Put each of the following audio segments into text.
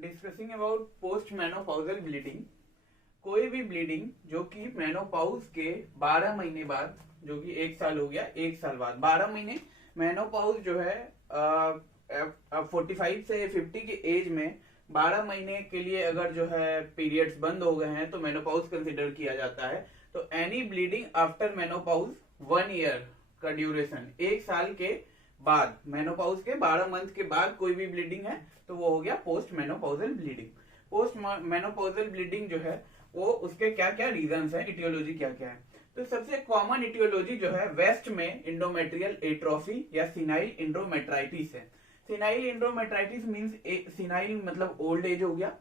Discussing about post menopausal bleeding. कोई भी bleeding जो कि मेनोपॉज के 12 महीने बाद, जो कि 1 साल हो गया, 1 साल बाद 12 महीने मेनोपॉज जो है 45 से 50 की एज में 12 महीने के लिए अगर जो है पीरियड्स बंद हो गए हैं तो मेनोपॉज कंसिडर किया जाता है। तो any bleeding after menopause 1 year का ड्यूरेशन, 1 साल के बाद, मेनोपॉज के 12 मंथ के बाद कोई भी ब्लीडिंग है तो वो हो गया post menopausal bleeding. Post menopausal bleeding जो है वो उसके क्या क्या रीजंस हैं, इटियोलॉजी क्या क्या है। तो सबसे कॉमन इटियोलॉजी जो है वेस्ट में इंडोमेट्रियल एट्रोफी या सिनाइल इंडोमेट्राइटिस है। सिनाइल इंडोमेट्राइटिस मींस सिनाइल मतलब ओल्ड एज हो गया,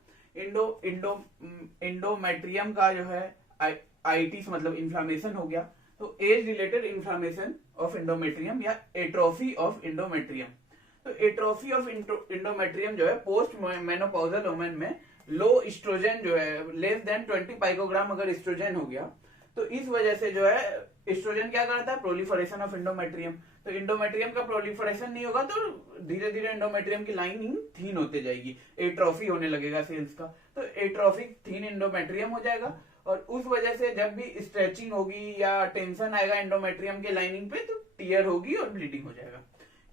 इंडोमेट्रियम का जो है आइटिस मतलब इन्फ्लामेशन हो गया। तो age related inflammation of endometrium या एट्रोफी ऑफ इंडोमेट्रियम। तो एट्रोफी ऑफ इंडोमेट्रियम जो है पोस्ट मेनोपॉजल वुमेन में लो एस्ट्रोजन जो है लेस देन 20 पाइकोग्राम अगर एस्ट्रोजन हो गया तो इस वजह से जो है एस्ट्रोजन क्या करता है, प्रोलिफरेशन ऑफ इंडोमेट्रियम। तो इंडोमेट्रियम का प्रोलिफरेशन नहीं होगा तो धीरे धीरे इंडोमेट्रियम की लाइनिंग थीन होते जाएगी, एट्रोफी होने लगेगा सेल्स का। तो एट्रोफिक थीन इंडोमेट्रियम हो जाएगा और उस वजह से जब भी स्ट्रेचिंग होगी या टेंशन आएगा इंडोमेट्रियम के लाइनिंग पे तो टीयर होगी और ब्लीडिंग हो जाएगा।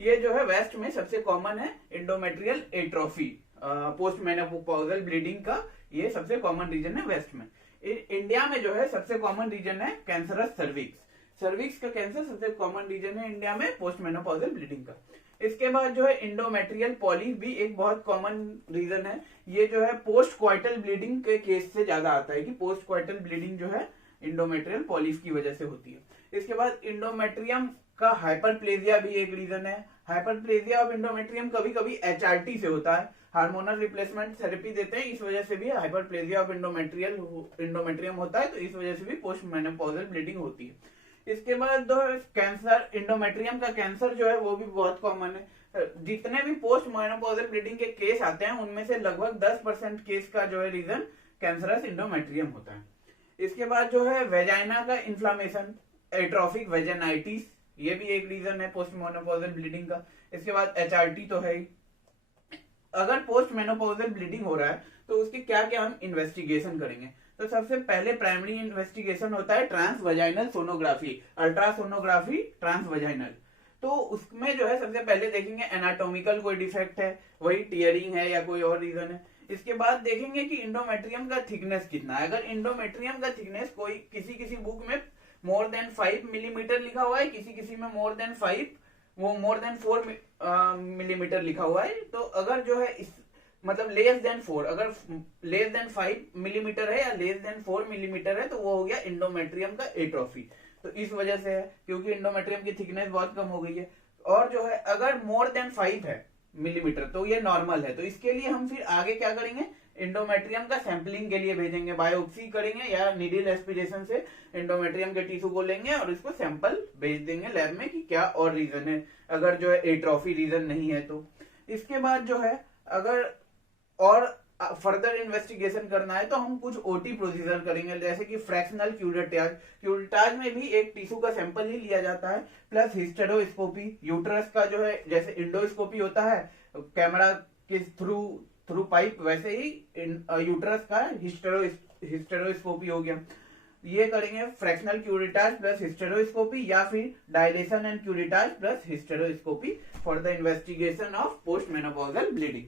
ये जो है वेस्ट में सबसे कॉमन है endometrial atrophy, post menopausal bleeding का ये सबसे कॉमन रीजन है वेस्ट में। इंडिया में जो है सबसे कॉमन रीजन है कैंसरस सर्विक्स। सर्विक्स का कैंसर सबसे कॉमन रीजन है इंडिया में पोस्ट मेनोपॉजल ब्लीडिंग का। इसके बाद जो है इंडोमेट्रियल पॉलिप भी एक बहुत कॉमन रीजन है। ये जो है पोस्ट क्वाइटल ब्लीडिंग के केस से ज्यादा आता है कि पोस्ट क्वाइटल ब्लीडिंग जो है इंडोमेट्रियल पॉलिप की वजह से होती है। इसके बाद इंडोमेट्रियम का हाइपरप्लेजिया भी एक रीजन है। हाइपरप्लेजिया ऑफ इंडोमेट्रियम कभी कभी एचआरटी से होता है, हार्मोनल रिप्लेसमेंट थेरेपी देते हैं, इस वजह से भी हाइपरप्लेजिया ऑफ इंडोमेट्रियम होता है, तो इस वजह से भी पोस्ट मेनोपॉजल ब्लीडिंग होती है। इसके बाद जो कैंसर, इंडोमेट्रियम का कैंसर जो है वो भी बहुत कॉमन है। जितने भी पोस्ट मेनोपॉजल ब्लीडिंग के केस आते हैं उनमें से लगभग 10% केस का जो है रीजन कैंसरस इंडोमेट्रियम होता है। इसके बाद जो है वेजाइना का इन्फ्लामेशन, एट्रोफिक वेजाइनाइटिस, ये भी एक रीजन है पोस्ट मेनोपॉजल ब्लीडिंग का। इसके बाद एचआरटी तो है ही। अगर पोस्ट मेनोपॉजल ब्लीडिंग हो रहा है तो उसकी क्या क्या हम इन्वेस्टिगेशन करेंगे। तो सबसे पहले प्राइमरी इन्वेस्टिगेशन होता है trans vaginal sonography, ultrasonography trans vaginal. तो उसमें जो है सबसे पहले देखेंगे एनाटॉमिकल कोई डिफेक्ट है, वही टीयरिंग है या कोई और रीजन है। इसके बाद देखेंगे कि इंडोमेट्रियम का थिकनेस कितना है। अगर इंडोमेट्रियम का थिकनेस कोई किसी बुक में मोर देन 5 मिलीमीटर लिखा हुआ है, किसी में मोर देन 4 मिलीमीटर लिखा हुआ है, तो अगर जो है इस मतलब लेस देन 4, अगर लेस देन 5 मिलीमीटर है या लेस देन 4 मिलीमीटर है तो वो हो गया इंडोमेट्रियम का एट्रोफी। तो इस वजह से है क्योंकि इंडोमेट्रियम की थिकनेस बहुत कम हो गई है। और जो है अगर मोर देन 5 है मिलीमीटर तो ये नॉर्मल है। तो इसके लिए हम फिर आगे क्या करेंगे, इंडोमेट्रियम का सैंपलिंग के लिए भेजेंगे, बायोप्सी करेंगे या नीडल एस्पिरेशन से इंडोमेट्रियम के टिश्यू को लेंगे और इसको सैंपल भेज देंगे लैब में कि क्या और रीजन है, अगर जो है एट्रोफी रीजन नहीं है तो। इसके बाद जो है अगर और फर्दर इन्वेस्टिगेशन करना है तो हम कुछ ओटी प्रोसीजर करेंगे, जैसे कि फ्रैक्शनल क्यूरेटाज। क्यूरेटाज में भी एक टिश्यू का सैंपल ही लिया जाता है, प्लस हिस्टेरोस्कोपी। यूट्रस का जो है जैसे इंडोस्कोपी होता है कैमरा के थ्रू पाइप, वैसे ही यूट्रस का हिस्टेरोस्कोपी हो गया। ये करेंगे फ्रैक्शनल क्यूरेटाज प्लस हिस्टेरोस्कोपी या फिर dilation and curettage plus hysteroscopy for the investigation of post menopausal bleeding.